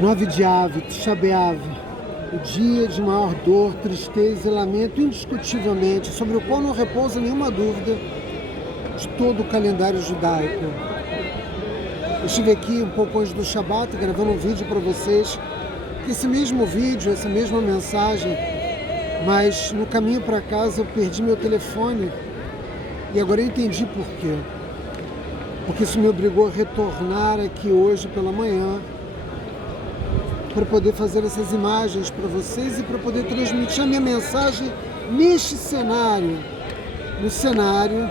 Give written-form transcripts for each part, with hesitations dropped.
Nove de Av, Tisha B'Av, o dia de maior dor, tristeza e lamento, indiscutivelmente, sobre o qual não repousa nenhuma dúvida de todo o calendário judaico. Eu estive aqui um pouco antes do Shabat, gravando um vídeo para vocês, esse mesmo vídeo, essa mesma mensagem, mas no caminho para casa eu perdi meu telefone e agora eu entendi por quê. Porque isso me obrigou a retornar aqui hoje pela manhã para poder fazer essas imagens para vocês e para poder transmitir a minha mensagem neste cenário, no cenário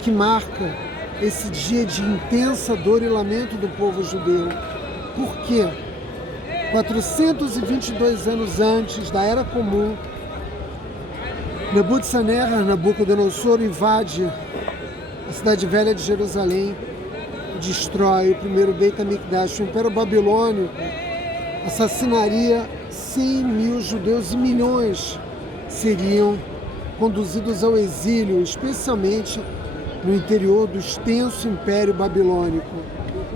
que marca esse dia de intensa dor e lamento do povo judeu. Por quê? 422 anos antes da Era Comum, Nabucodonosor invade a cidade velha de Jerusalém e destrói o primeiro Beit HaMikdash. O Império Babilônio assassinaria 100 mil judeus e milhões seriam conduzidos ao exílio, especialmente no interior do extenso Império Babilônico.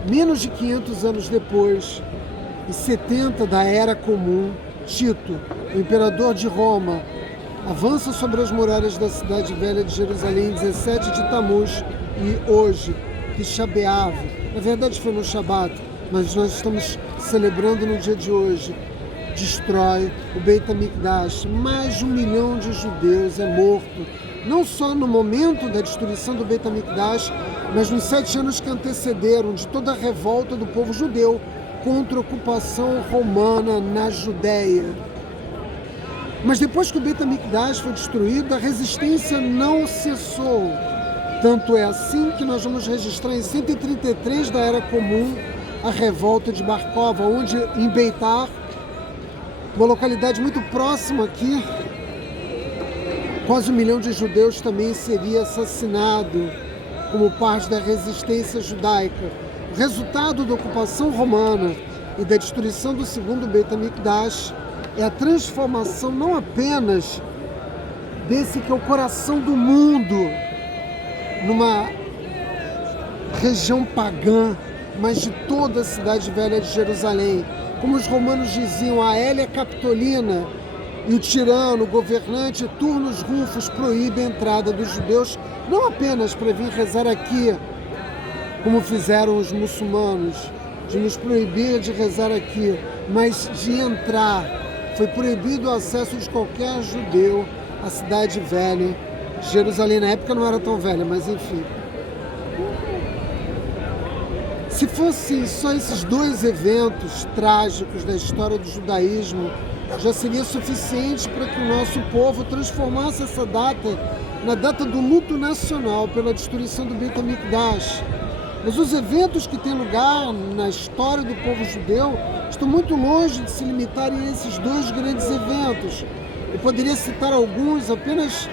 Menos de 500 anos depois, em 70 da Era Comum, Tito, o imperador de Roma, avança sobre as muralhas da cidade velha de Jerusalém em 17 de Tamuz e hoje, Tisha B'Av, na verdade foi no Shabat, mas nós estamos celebrando no dia de hoje, destrói o Beit HaMikdash. Mais de 1 milhão de judeus é morto, não só no momento da destruição do Beit HaMikdash, mas nos 7 anos que antecederam de toda a revolta do povo judeu contra a ocupação romana na Judéia. Mas depois que o Beit HaMikdash foi destruído, a resistência não cessou. Tanto é assim que nós vamos registrar em 133 da Era Comum a revolta de Bar Kova, onde em Beitar, uma localidade muito próxima aqui, quase 1 milhão de judeus também seria assassinado como parte da resistência judaica. O resultado da ocupação romana e da destruição do segundo Beit HaMikdash é a transformação não apenas desse que é o coração do mundo, numa região pagã, mas de toda a cidade velha de Jerusalém. Como os romanos diziam, a Hélia Capitolina e o tirano, o governante Turnus Rufus proíbe a entrada dos judeus, não apenas para vir rezar aqui, como fizeram os muçulmanos, de nos proibir de rezar aqui, mas de entrar. Foi proibido o acesso de qualquer judeu à cidade velha de Jerusalém. Na época não era tão velha, mas enfim. Se fossem só esses 2 eventos trágicos da história do judaísmo, já seria suficiente para que o nosso povo transformasse essa data na data do luto nacional pela destruição do Beit HaMikdash. Mas os eventos que têm lugar na história do povo judeu estão muito longe de se limitarem a esses 2 grandes eventos. Eu poderia citar alguns apenas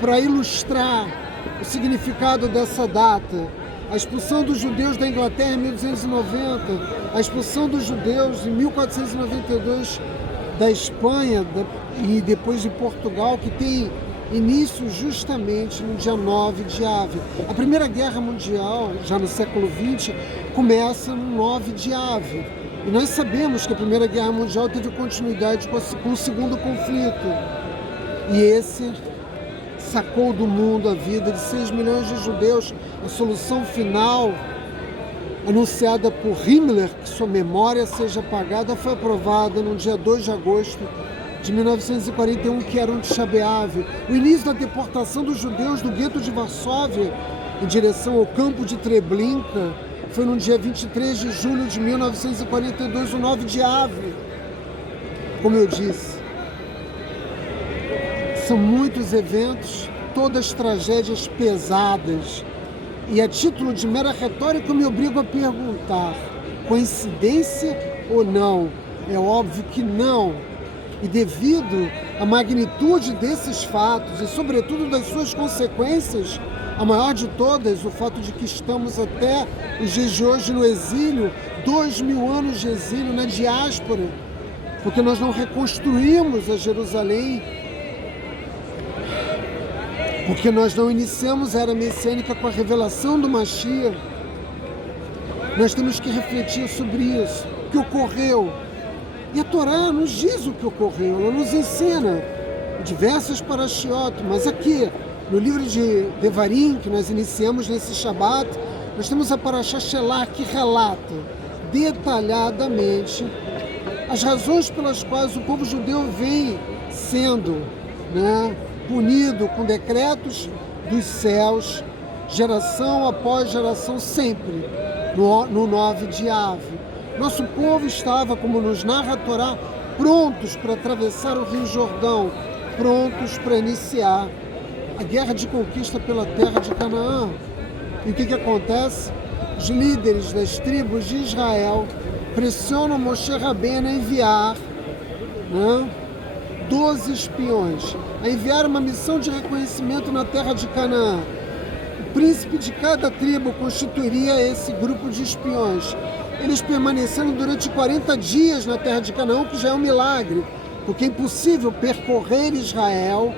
para ilustrar o significado dessa data. A expulsão dos judeus da Inglaterra em 1290, a expulsão dos judeus em 1492 da Espanha e depois de Portugal, que tem início justamente no dia 9 de Av. A Primeira Guerra Mundial, já no século XX, começa no 9 de Av. E nós sabemos que a Primeira Guerra Mundial teve continuidade com o segundo conflito. E esse sacou do mundo a vida de 6 milhões de judeus. A solução final, anunciada por Himmler, que sua memória seja apagada, foi aprovada no dia 2 de agosto de 1941, que era um Tisha B'Av. O início da deportação dos judeus do gueto de Varsóvia em direção ao campo de Treblinka foi no dia 23 de julho de 1942, o 9 de Av. Como eu disse, são muitos eventos, todas tragédias pesadas. E a título de mera retórica eu me obrigo a perguntar, coincidência ou não? É óbvio que não. E devido à magnitude desses fatos e sobretudo das suas consequências, a maior de todas, o fato de que estamos até os dias de hoje no exílio, 2000 anos de exílio na diáspora, porque nós não reconstruímos a Jerusalém Porque nós não iniciamos a era messiânica com a revelação do Mashiach. Nós temos que refletir sobre isso, o que ocorreu. E a Torá nos diz o que ocorreu, ela nos ensina diversas parashiot, mas aqui, no livro de Devarim, que nós iniciamos nesse Shabat, nós temos a Parashá Shelach, que relata detalhadamente as razões pelas quais o povo judeu vem sendo punido com decretos dos céus, geração após geração, sempre no 9 de Av. Nosso povo estava, como nos narra a Torá, prontos para atravessar o Rio Jordão, prontos para iniciar a guerra de conquista pela terra de Canaã. E o que acontece? Os líderes das tribos de Israel pressionam Moshe Rabbeinu a enviar 12 espiões, a enviar uma missão de reconhecimento na terra de Canaã. O príncipe de cada tribo constituiria esse grupo de espiões. Eles permaneceram durante 40 dias na terra de Canaã, que já é um milagre, porque é impossível percorrer Israel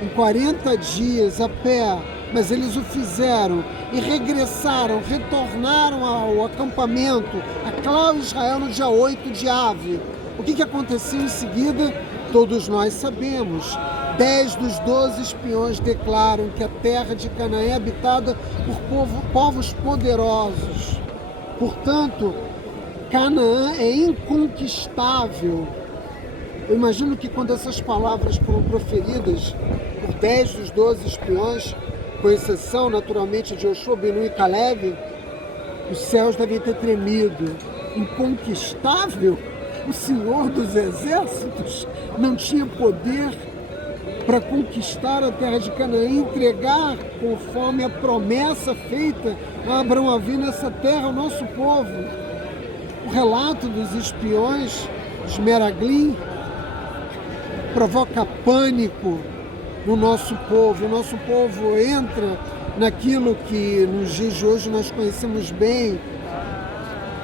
em 40 dias a pé, mas eles o fizeram e regressaram, retornaram ao acampamento, a Clau Israel, no dia 8 de Av. O que aconteceu em seguida? Todos nós sabemos. 10 dos 12 espiões declaram que a terra de Canaã é habitada por povos poderosos. Portanto, Canaã é inconquistável. Eu imagino que quando essas palavras foram proferidas por 10 dos 12 espiões, com exceção, naturalmente, de Yoshua, Binu e Caleb, os céus devem ter tremido. Inconquistável? O Senhor dos Exércitos não tinha poder para conquistar a terra de Canaã e entregar, conforme a promessa feita a Abraão Avinu, essa terra ao nosso povo. O relato dos espiões, os Meraglim, provoca pânico no nosso povo. O nosso povo entra naquilo que nos dias de hoje nós conhecemos bem,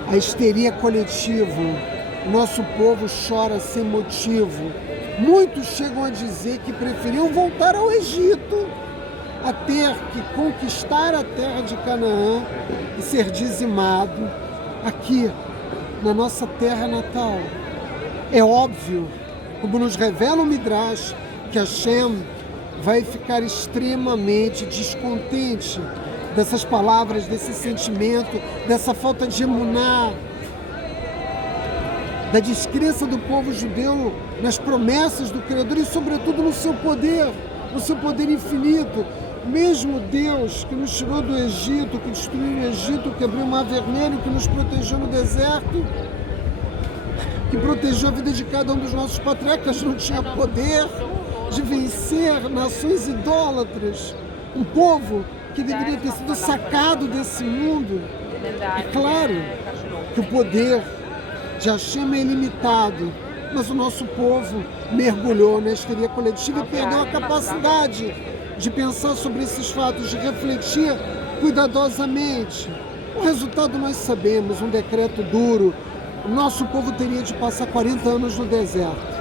a histeria coletiva. O nosso povo chora sem motivo. Muitos chegam a dizer que preferiam voltar ao Egito a ter que conquistar a terra de Canaã e ser dizimado aqui na nossa terra natal. É óbvio, como nos revela o Midrash, que Hashem vai ficar extremamente descontente dessas palavras, desse sentimento, dessa falta de emuná, da descrença do povo judeu nas promessas do Criador e, sobretudo, no seu poder infinito. Mesmo Deus que nos tirou do Egito, que destruiu o Egito, que abriu o Mar Vermelho, que nos protegeu no deserto, que protegeu a vida de cada um dos nossos patriarcas, não tinha poder de vencer nações idólatras, um povo que deveria ter sido sacado desse mundo. É claro que o poder de Hashem é ilimitado, mas o nosso povo mergulhou na histeria coletiva e perdeu a capacidade de pensar sobre esses fatos, de refletir cuidadosamente. O resultado nós sabemos, um decreto duro. O nosso povo teria de passar 40 anos no deserto.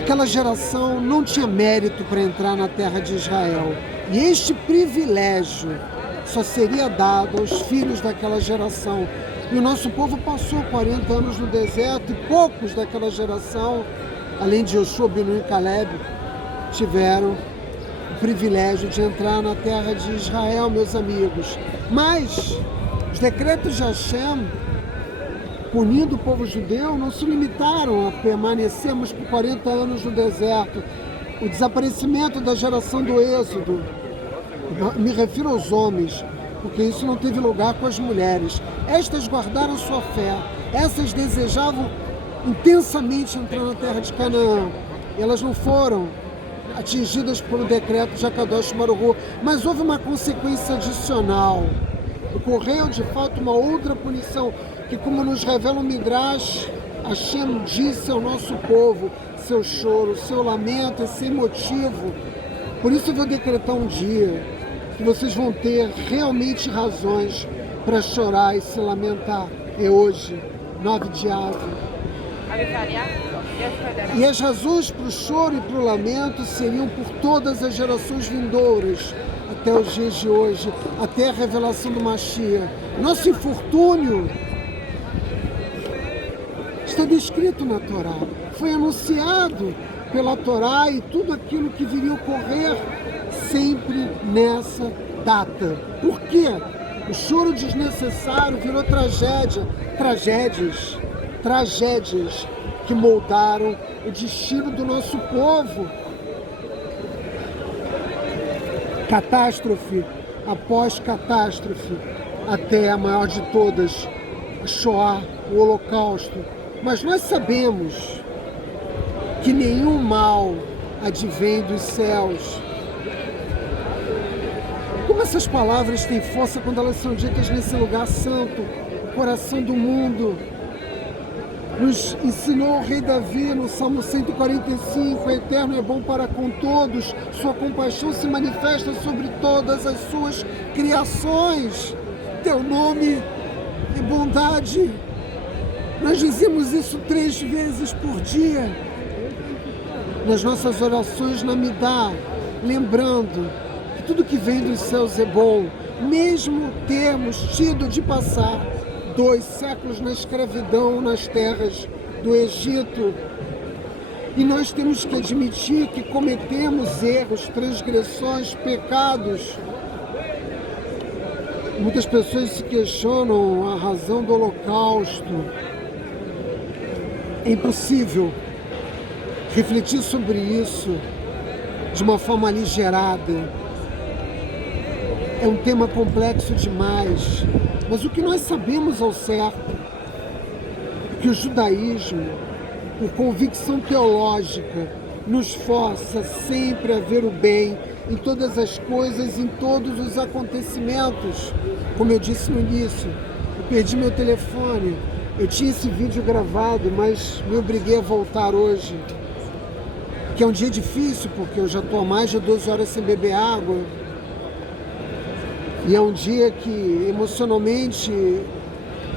Aquela geração não tinha mérito para entrar na terra de Israel. E este privilégio só seria dado aos filhos daquela geração. E o nosso povo passou 40 anos no deserto e poucos daquela geração, além de Yoshua, Binu e Caleb, tiveram o privilégio de entrar na terra de Israel, meus amigos. Mas os decretos de Hashem, punindo o povo judeu, não se limitaram a permanecermos por 40 anos no deserto. O desaparecimento da geração do Êxodo, me refiro aos homens, porque isso não teve lugar com as mulheres. Estas guardaram sua fé, essas desejavam intensamente entrar na terra de Canaã. Elas não foram atingidas pelo decreto de Akadosh Baruch Hu, mas houve uma consequência adicional. Ocorreu, de fato, uma outra punição, que, como nos revela o Midrash, Hashem disse ao nosso povo: seu choro, seu lamento é sem motivo. Por isso eu vou decretar um dia que vocês vão ter realmente razões para chorar e se lamentar. É hoje, 9 de Av. E as razões para o choro e para o lamento seriam por todas as gerações vindouras, até os dias de hoje, até a revelação do Mashiach. Nosso infortúnio está descrito na Torá, foi anunciado pela Torá e tudo aquilo que viria a ocorrer sempre nessa data. Por quê? O choro desnecessário virou tragédias que moldaram o destino do nosso povo. Catástrofe após catástrofe, até a maior de todas, a Shoah, o Holocausto. Mas nós sabemos que nenhum mal advém dos céus. Como essas palavras têm força quando elas são ditas nesse lugar santo, o coração do mundo. Nos ensinou o rei Davi no Salmo 145, o Eterno é bom para com todos, sua compaixão se manifesta sobre todas as suas criações. Teu nome é bondade. Nós dizemos isso 3 vezes por dia, nas nossas orações na Midá, lembrando que tudo que vem dos céus é bom, mesmo termos tido de passar 2 séculos na escravidão nas terras do Egito. E nós temos que admitir que cometemos erros, transgressões, pecados. Muitas pessoas se questionam a razão do Holocausto. É impossível refletir sobre isso de uma forma aligerada. É um tema complexo demais. Mas o que nós sabemos ao certo é que o judaísmo, por convicção teológica, nos força sempre a ver o bem em todas as coisas, em todos os acontecimentos. Como eu disse no início, eu perdi meu telefone. Eu tinha esse vídeo gravado, mas me obriguei a voltar hoje. Que é um dia difícil, porque eu já estou há mais de 12 horas sem beber água. E é um dia que emocionalmente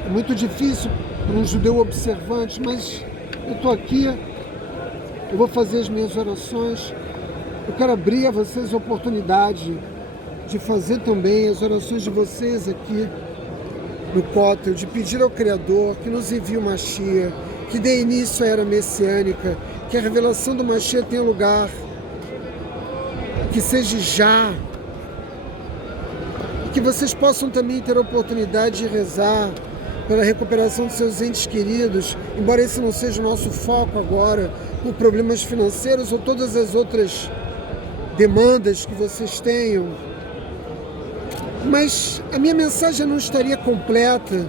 é muito difícil para um judeu observante, mas eu estou aqui, eu vou fazer as minhas orações. Eu quero abrir a vocês a oportunidade de fazer também as orações de vocês aqui no Cótel, de pedir ao Criador que nos envie o Mashiach, que dê início à era messiânica, que a revelação do Mashiach tenha lugar, que seja já, que vocês possam também ter a oportunidade de rezar pela recuperação dos seus entes queridos, embora esse não seja o nosso foco agora, por problemas financeiros ou todas as outras demandas que vocês tenham. Mas a minha mensagem não estaria completa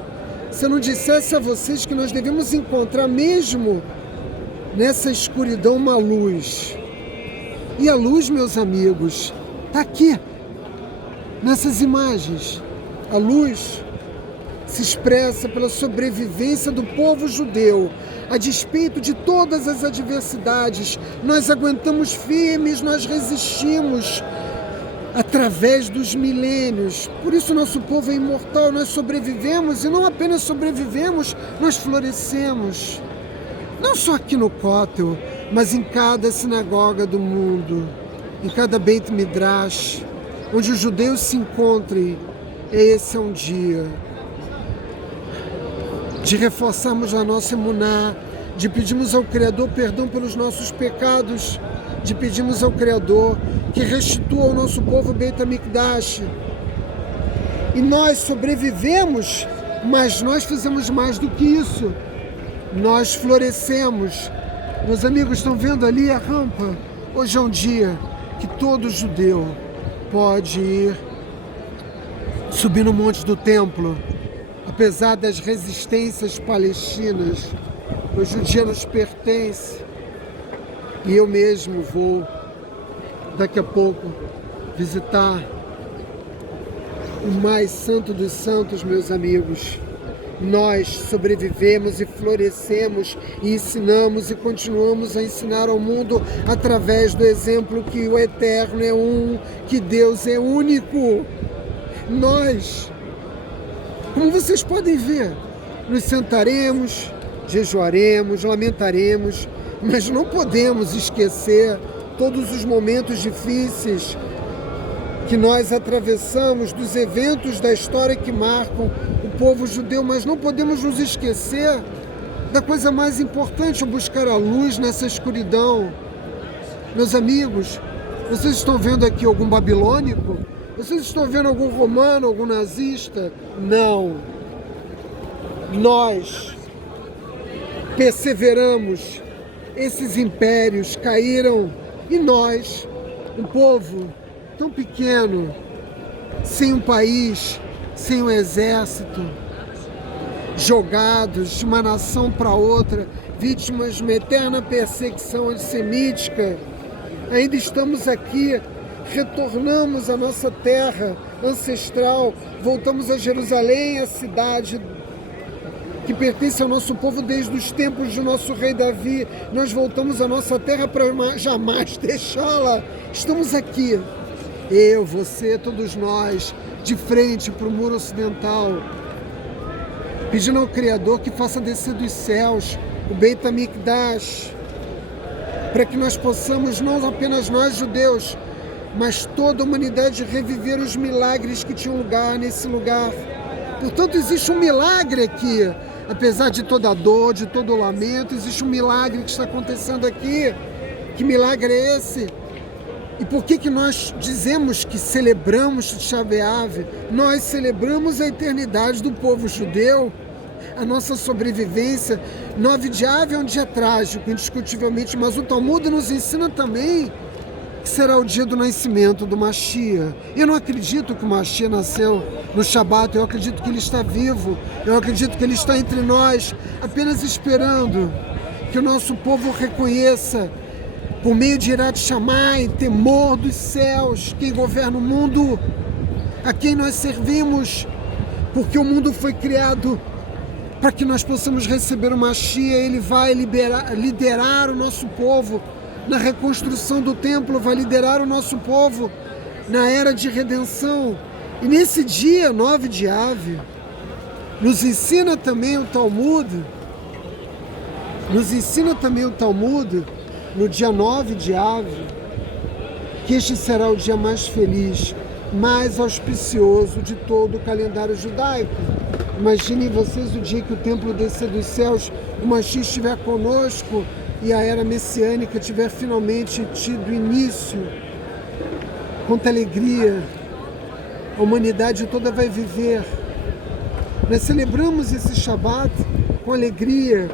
se eu não dissesse a vocês que nós devemos encontrar mesmo nessa escuridão uma luz. E a luz, meus amigos, está aqui. Nessas imagens, a luz se expressa pela sobrevivência do povo judeu. A despeito de todas as adversidades, nós aguentamos firmes, nós resistimos através dos milênios. Por isso nosso povo é imortal, nós sobrevivemos e não apenas sobrevivemos, nós florescemos. Não só aqui no Cótel, mas em cada sinagoga do mundo, em cada Beit Midrash, onde os judeus se encontrem. Esse é um dia de reforçarmos a nossa emuná, de pedirmos ao Criador perdão pelos nossos pecados, de pedirmos ao Criador que restitua ao nosso povo Beit HaMikdash. E nós sobrevivemos, mas nós fizemos mais do que isso. Nós florescemos. Meus amigos, estão vendo ali a rampa? Hoje é um dia que todo judeu pode ir subir no monte do templo, apesar das resistências palestinas. Hoje o dia nos pertence e eu mesmo vou daqui a pouco visitar o mais santo dos santos, meus amigos. Nós sobrevivemos e florescemos e ensinamos e continuamos a ensinar ao mundo através do exemplo que o Eterno é um, que Deus é único. Nós, como vocês podem ver, nos sentaremos, jejuaremos, lamentaremos, mas não podemos esquecer todos os momentos difíceis que nós atravessamos, dos eventos da história que marcam o povo judeu, mas não podemos nos esquecer da coisa mais importante, buscar a luz nessa escuridão. Meus amigos, vocês estão vendo aqui algum babilônico? Vocês estão vendo algum romano, algum nazista? Não. Nós perseveramos, esses impérios caíram e nós, um povo tão pequeno, sem um país, sem um exército, jogados de uma nação para outra, vítimas de uma eterna perseguição antissemítica, ainda estamos aqui, retornamos à nossa terra ancestral, voltamos a Jerusalém, a cidade que pertence ao nosso povo desde os tempos do nosso rei Davi. Nós voltamos à nossa terra para jamais deixá-la. Estamos aqui, eu, você, todos nós, de frente para o muro ocidental, pedindo ao Criador que faça descer dos céus o Beit HaMikdash, para que nós possamos, não apenas nós judeus, mas toda a humanidade, reviver os milagres que tinham lugar nesse lugar. Portanto, existe um milagre aqui, apesar de toda a dor, de todo o lamento, existe um milagre que está acontecendo aqui. Que milagre é esse? E por que nós dizemos que celebramos Tisha B'Av? Nós celebramos a eternidade do povo judeu, a nossa sobrevivência. 9 de Av é um dia trágico, indiscutivelmente, mas o Talmud nos ensina também que será o dia do nascimento do Mashiach. Eu não acredito que o Mashiach nasceu no Shabat, eu acredito que ele está vivo, eu acredito que ele está entre nós, apenas esperando que o nosso povo reconheça, por meio de Irat Shammai, temor dos céus, quem governa o mundo, a quem nós servimos, porque o mundo foi criado para que nós possamos receber o Mashiach. Ele vai liderar o nosso povo na reconstrução do templo, vai liderar o nosso povo na era de redenção. E nesse dia, 9 de Av, nos ensina também o Talmud, no dia 9 de Av, que este será o dia mais feliz, mais auspicioso de todo o calendário judaico. Imaginem vocês o dia que o templo descer dos céus, o Mashiach estiver conosco e a era messiânica tiver finalmente tido início. Quanta alegria a humanidade toda vai viver. Nós celebramos esse Shabat com alegria,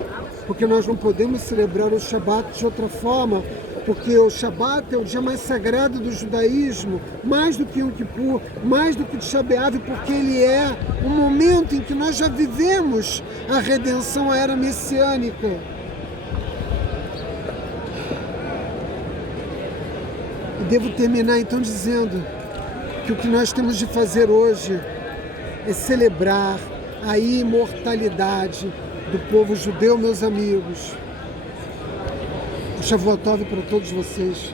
porque nós não podemos celebrar o Shabat de outra forma, porque o Shabat é o dia mais sagrado do judaísmo, mais do que Yom Kippur, mais do que Tisha B'Av, porque ele é um momento em que nós já vivemos a redenção, a era messiânica. E devo terminar então dizendo que o que nós temos de fazer hoje é celebrar a imortalidade do povo judeu, meus amigos. Shavuot Tov para todos vocês.